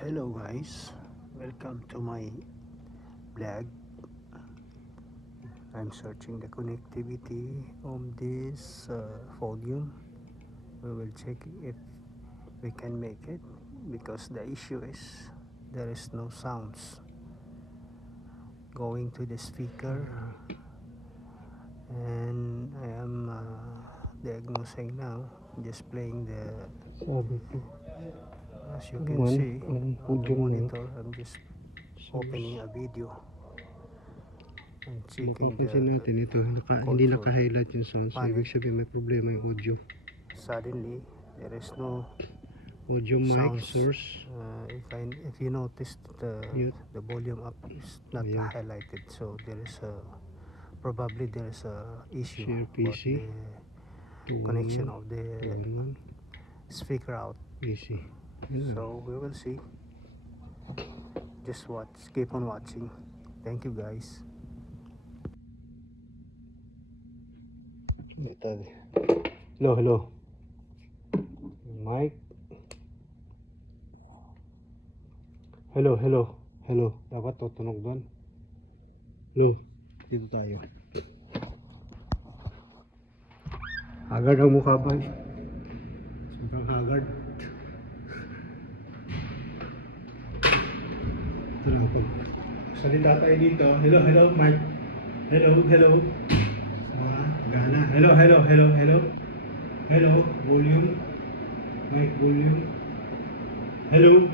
Hello guys, welcome to my vlog. I'm searching the connectivity of this volume. We will check if we can make it, because the issue is there is no sounds going to the speaker, and I am diagnosing now, just playing the, as you can see on the monitor. I'm just opening a video and checking Mapapansin natin ito, hindi naka-highlight yung sound, so ibig sabihin may problema yung audio. Suddenly there is no Audio mic sounds. source. If you notice, the volume up is not highlighted, so there is a probably there is a issue Share about PC. the connection of the speaker out. PC. So we will see. Just watch, keep on watching. Thank you guys. Hello. Mic. Hello. Dapat tutunog doon. Hello. Dito tayo. Haggard ang mukha ba? Sobrang haggard. Ito lang po. Salita tayo dito. Hello, mic. Hello. Gana. Hello, volume. Mic volume. Hello.